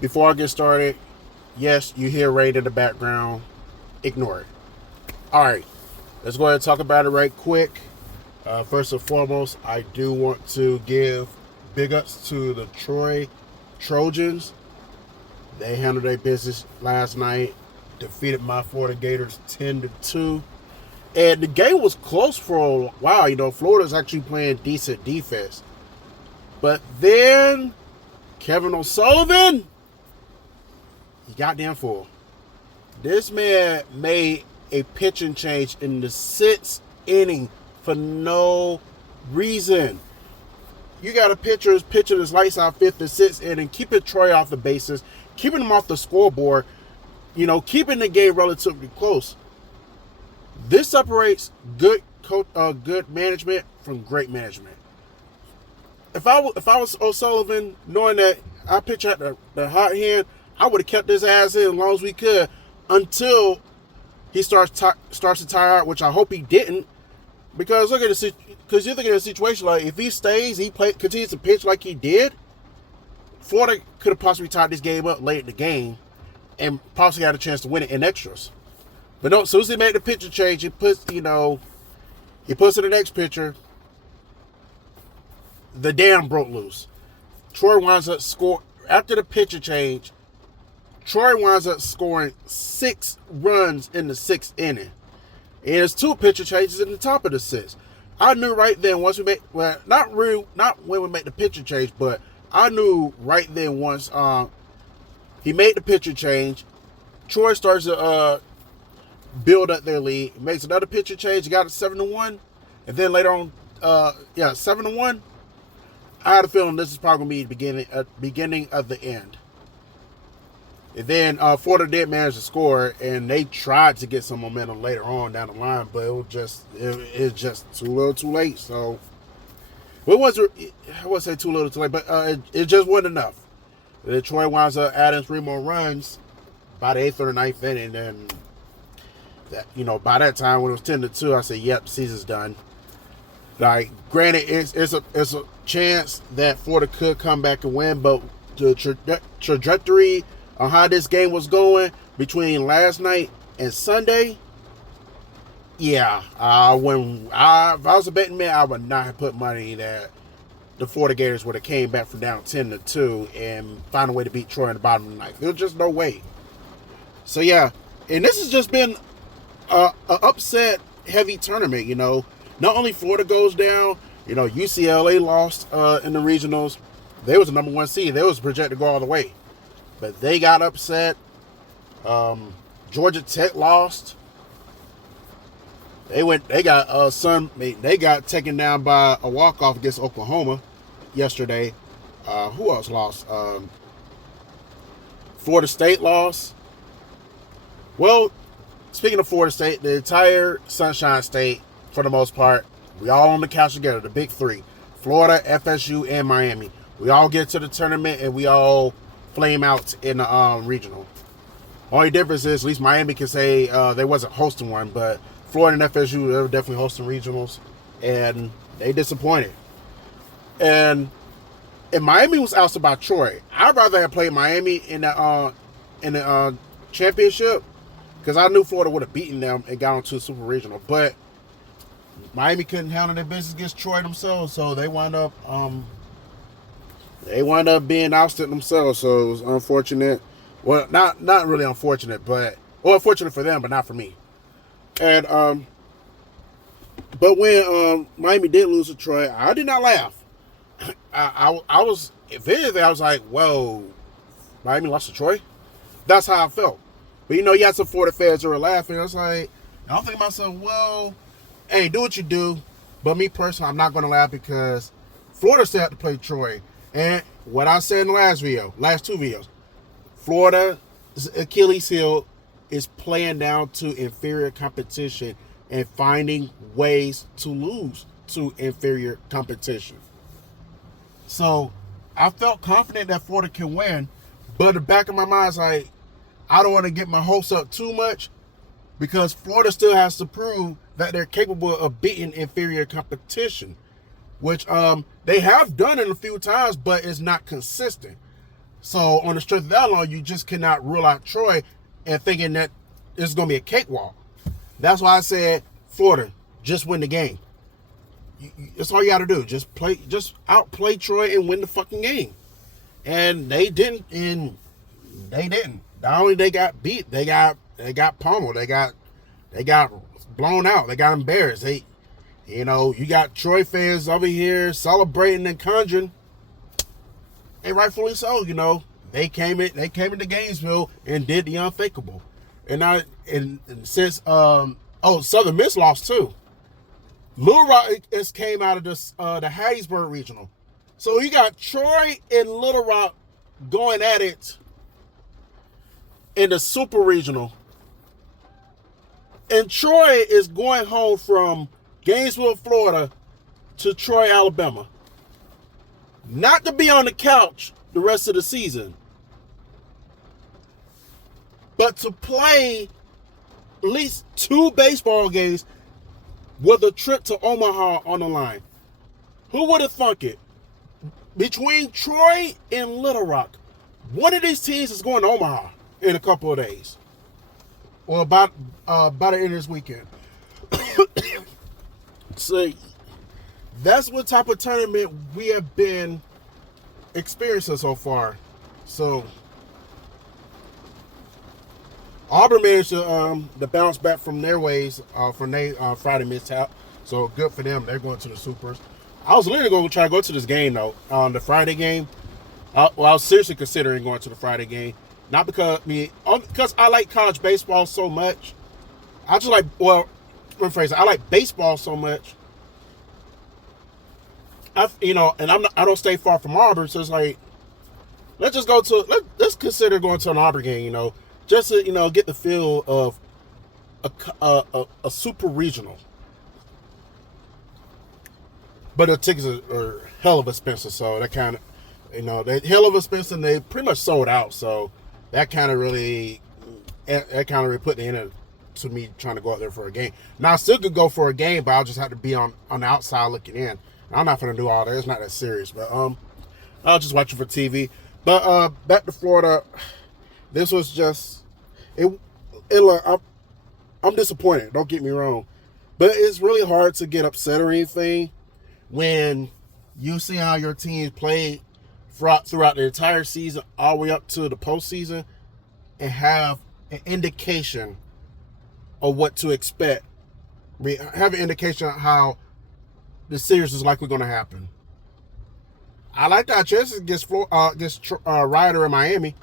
Before I get started, yes, you hear rain in the background. Ignore it. All right, let's go ahead and talk about it right quick. First and foremost, I do want to give big ups to the Troy Trojans. They handled their business last night, defeated my Florida Gators 10-2. And the game was close for a while. You know, Florida's actually playing decent defense. But then Kevin O'Sullivan, he got damn full. This man made a pitching change in the sixth inning for no reason. You got a pitcher pitching his lights out fifth and sixth inning, keeping Troy off the bases, keeping him off the scoreboard, keeping the game relatively close. This separates good management from great management. If I was O'Sullivan, knowing that I pitch at the hot hand, I would have kept his ass in as long as we could until he starts to tire out, which I hope he didn't. Because look at because you're thinking of a situation like if he stays, continues to pitch like he did, Florida could have possibly tied this game up late in the game and possibly had a chance to win it in extras. But no, as soon as he made the pitcher change, he puts in the next pitcher. The dam broke loose. Troy winds up after the pitcher change. Troy winds up scoring 6 runs in the 6th inning. And there's 2 pitcher changes in the top of the 6th. I knew right then once we made, not when we made the pitcher change, but I knew right then once he made the pitcher change, Troy starts to build up their lead, makes another pitcher change, he got it 7-1, and then later on, 7-1. I had a feeling this is probably going to be the beginning of the end. And then Florida did manage to score, and they tried to get some momentum later on down the line, but it was just too little, too late. So I wouldn't say too little, too late, but it just wasn't enough. Troy winds up adding 3 more runs by the 8th or the 9th inning, and that by that time when it was 10-2, I said, "Yep, season's done." Like, granted, it's a chance that Florida could come back and win, but the trajectory on how this game was going between last night and Sunday, yeah, if I was a betting man, I would not have put money that the Florida Gators would have came back from down 10-2 and found a way to beat Troy in the bottom of the ninth. There was just no way. So yeah, and this has just been a upset heavy tournament. Not only Florida goes down, UCLA lost in the regionals. They was the number 1 seed. They was projected to go all the way. But they got upset. Georgia Tech lost. They got taken down by a walk-off against Oklahoma yesterday. Who else lost? Florida State lost. Well, speaking of Florida State, the entire Sunshine State, for the most part, we all on the couch together, the big 3. Florida, FSU, and Miami. We all get to the tournament and we all flame out in the regional. Only difference is at least Miami can say they wasn't hosting one, but Florida and FSU, they were definitely hosting regionals, and they disappointed. And Miami was ousted by Troy. I'd rather have played Miami in the championship because I knew Florida would have beaten them and got into the super regional, but Miami couldn't handle their business against Troy themselves, so they wound up being ousted themselves. So it was unfortunate. Well, not really unfortunate, but unfortunate for them, but not for me. And but when Miami did lose to Troy, I did not laugh. I was, if anything, I was like, "Whoa, Miami lost to Troy." That's how I felt. But you had some Florida fans who were laughing. I was like, I'm thinking to myself, well, hey, do what you do. But me personally, I'm not going to laugh because Florida still had to play Troy. And what I said in the last 2 videos, Florida's Achilles heel is playing down to inferior competition and finding ways to lose to inferior competition. So I felt confident that Florida can win, but in the back of my mind is like, I don't want to get my hopes up too much because Florida still has to prove that they're capable of beating inferior competition, which they have done it a few times, but it's not consistent. So on the strength of that alone, you just cannot rule out Troy and thinking that it's going to be a cakewalk. That's why I said Florida, just win the game. That's all you got to do. Just outplay Troy and win the fucking game. And they didn't. Not only they got beat, they got pummeled. They got blown out. They got embarrassed. You got Troy fans over here celebrating and conjuring, and rightfully so. They came into Gainesville and did the unthinkable. And since Southern Miss lost too. Little Rock came out of the Hattiesburg Regional. So you got Troy and Little Rock going at it in the Super Regional. And Troy is going home from Gainesville, Florida to Troy, Alabama. Not to be on the couch the rest of the season, but to play at least 2 baseball games with a trip to Omaha on the line. Who would have thunk it? Between Troy and Little Rock, one of these teams is going to Omaha in a couple of days. Or about the end of this weekend. So that's what type of tournament we have been experiencing so far. So Auburn managed to bounce back from their ways from their Friday mishap. So good for them. They're going to the Supers. I was literally going to try to go to this game, though. The Friday game. I was seriously considering going to the Friday game. Not because I like college baseball so much. I like baseball so much. I don't stay far from Auburn, so it's like, let's consider going to an Auburn game, just to, get the feel of a super regional. But the tickets are hell of expensive, so that kind of, they're hell of expensive, and they pretty much sold out, so that kind of really put the end to me trying to go out there for a game. Now, I still could go for a game, but I'll just have to be on the outside looking in. I'm not going to do all that. It's not that serious, but I'll just watch it for TV. But back to Florida, this was just I'm disappointed. Don't get me wrong, but it's really hard to get upset or anything when you see how your team played throughout the entire season, all the way up to the postseason, and have an indication of what to expect. Have an indication of how the series is likely going to happen. I like our chances against Ryder in Miami.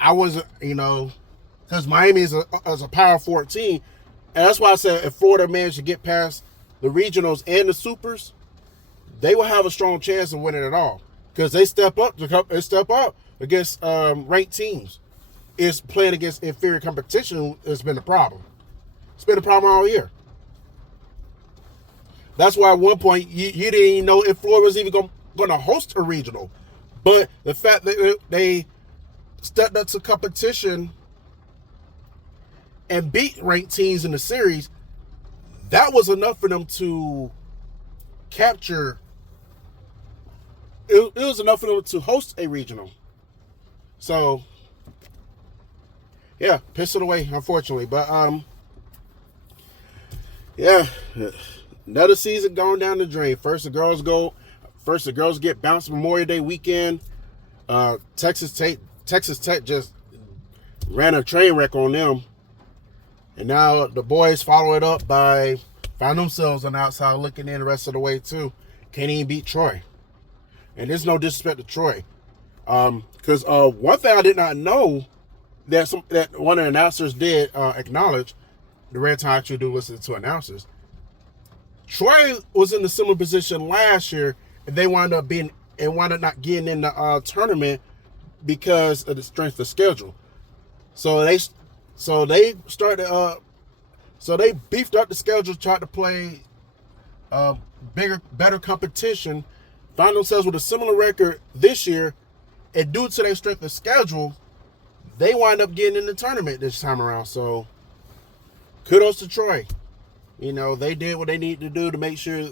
I wasn't, because Miami is a power 14, and that's why I said if Florida managed to get past the regionals and the supers, they will have a strong chance of winning it all because they step up against ranked teams. It's playing against inferior competition has been the problem. It's been a problem all year. That's why at one point you didn't even know if Florida was even going to host a regional. But the fact that they stepped up to competition and beat ranked teams in the series, that was enough for them to capture. It was enough for them to host a regional. So, yeah, pissed it away, unfortunately. But, yeah, another season going down the drain. First the girls get bounced Memorial Day weekend. Texas Tech just ran a train wreck on them. And now the boys follow it up by found themselves on the outside looking in the rest of the way too. Can't even beat Troy. And there's no disrespect to Troy. Because one thing I did not know that one of the announcers did acknowledge, the rare time I actually do listen to announcers. Troy was in a similar position last year, and they wound up not getting in the tournament because of the strength of schedule. So they beefed up the schedule, tried to play better competition, found themselves with a similar record this year, and due to their strength of schedule, they wind up getting in the tournament this time around. So kudos to Troy. They did what they needed to do to make sure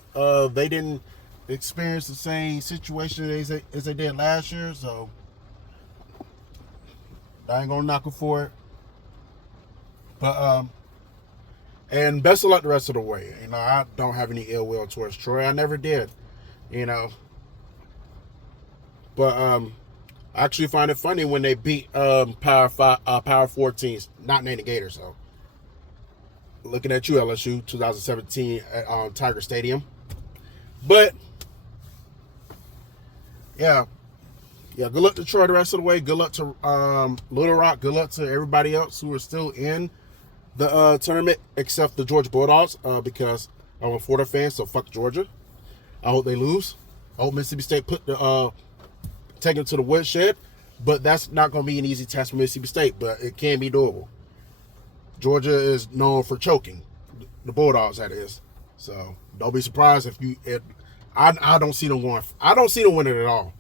they didn't experience the same situation as they did last year. So I ain't gonna knock him for it. But and best of luck the rest of the way. You know, I don't have any ill will towards Troy. I never did. You know. But I actually find it funny when they beat Power 4 teams, not named the Gators. So looking at you, LSU, 2017 at Tiger Stadium. But yeah. Good luck to Troy the rest of the way. Good luck to Little Rock. Good luck to everybody else who are still in the tournament, except the Georgia Bulldogs, because I'm a Florida fan, so fuck Georgia. I hope they lose. I hope Mississippi State take them to the woodshed, but that's not going to be an easy task for Mississippi State, but it can be doable. Georgia is known for choking, the Bulldogs, that is. So don't be surprised if I don't see them going. I don't see them winning at all.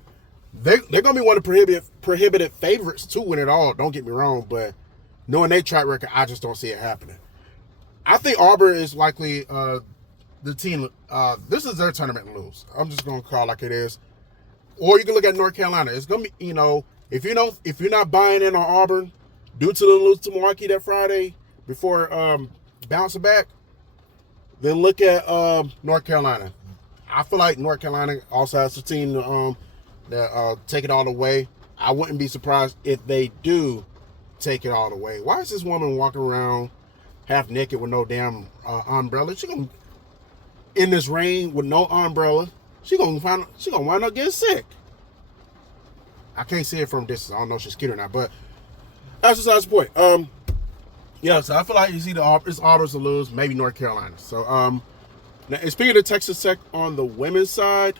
They're going to be one of the prohibited favorites to win it all. Don't get me wrong, but knowing their track record, I just don't see it happening. I think Auburn is likely the team. This is their tournament to lose. I'm just going to call it like it is. Or you can look at North Carolina. It's going to be, if you're not buying in on Auburn due to the lose to Milwaukee that Friday before bouncing back, then look at North Carolina. I feel like North Carolina also has a team that take it all the way. I wouldn't be surprised if they do take it all the way. Why is this woman walking around half naked with no damn umbrella? She gonna in this rain with no umbrella. She gonna wind up getting sick. I can't see it from distance. I don't know if she's cute or not, but that's besides the point. So I feel like it's either it's Auburn to lose, maybe North Carolina. So now, speaking of Texas Tech on the women's side,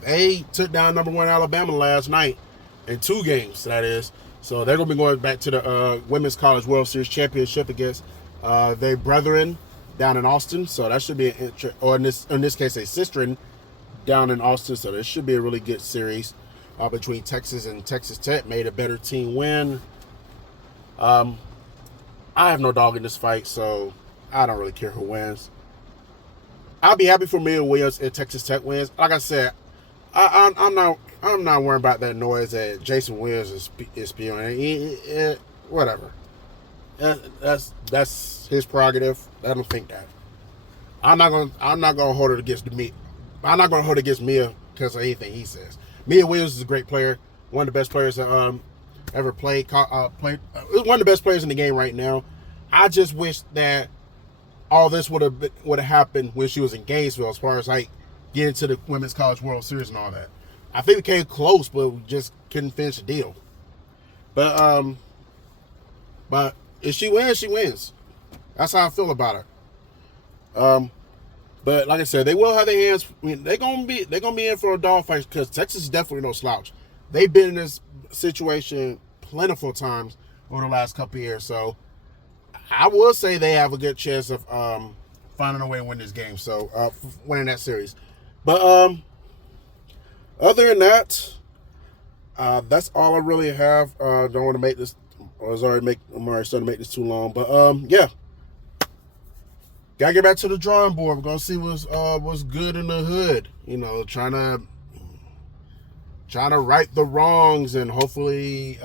they took down number 1 Alabama last night in 2 games. That is, so they're gonna be going back to the Women's College World Series championship against their brethren down in Austin. So that should be or in this case, a sister down in Austin. So this should be a really good series between Texas and Texas Tech. Made a better team win. I have no dog in this fight, so I don't really care who wins. I'll be happy for Mia Williams if Texas Tech wins. Like I said, I'm not worrying about that noise that Jason Williams is spewing. Whatever. That's his prerogative. I don't think that. I'm not gonna hold it against me. I'm not gonna hold it against Mia because of anything he says. Mia Williams is a great player, one of the best players that ever played. One of the best players in the game right now. I just wish that all this would have happened when she was in Gainesville, as far as like getting to the Women's College World Series and all that. I think we came close, but we just couldn't finish the deal. But if she wins, she wins. That's how I feel about her. But like I said, they will have their hands. I mean, they're gonna be in for a dogfight because Texas is definitely no slouch. They've been in this situation plentiful times over the last couple of years, so I will say they have a good chance of finding a way to win this game. So winning that series. But other than that, that's all I really have. Don't want to make this. I'm already starting to make this too long. But yeah. Gotta get back to the drawing board. We're gonna see what's good in the hood. Trying to right the wrongs and hopefully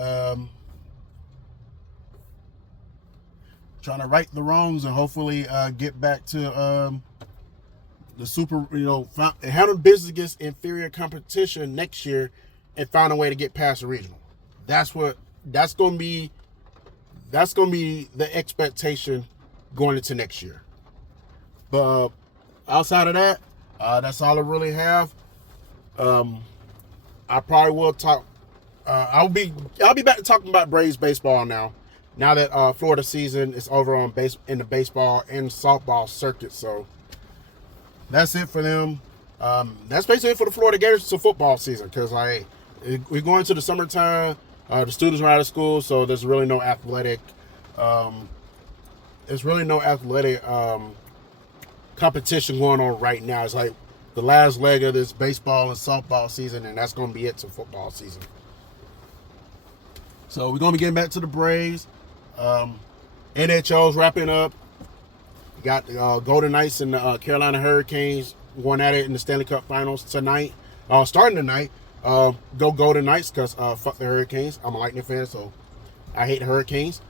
get back to the super. Handle business against inferior competition next year and find a way to get past the regional. That's gonna be the expectation going into next year. But outside of that, that's all I really have. I probably will talk. I'll be back to talking about Braves baseball now. Now that Florida season is over in the baseball and softball circuit, so that's it for them. That's basically it for the Florida Gators to football season because we're going to the summertime. The students are out of school, so there's really no athletic. Competition going on right now. It's like the last leg of this baseball and softball season, and that's going to be it to football season. So we're going to be getting back to the Braves. NHL's wrapping up. You got the Golden Knights and the Carolina Hurricanes going at it in the Stanley Cup Finals tonight. Starting tonight. Go Golden Knights because fuck the Hurricanes. I'm a Lightning fan, so I hate the Hurricanes.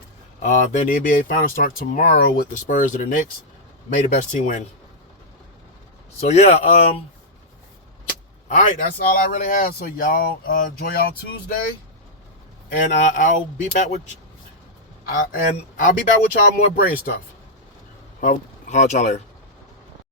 Then the NBA Finals start tomorrow with the Spurs and the Knicks. May the best team win. So yeah, all right, that's all I really have. So y'all enjoy y'all Tuesday, and I'll be back with y'all more brain stuff. I'll y'all later.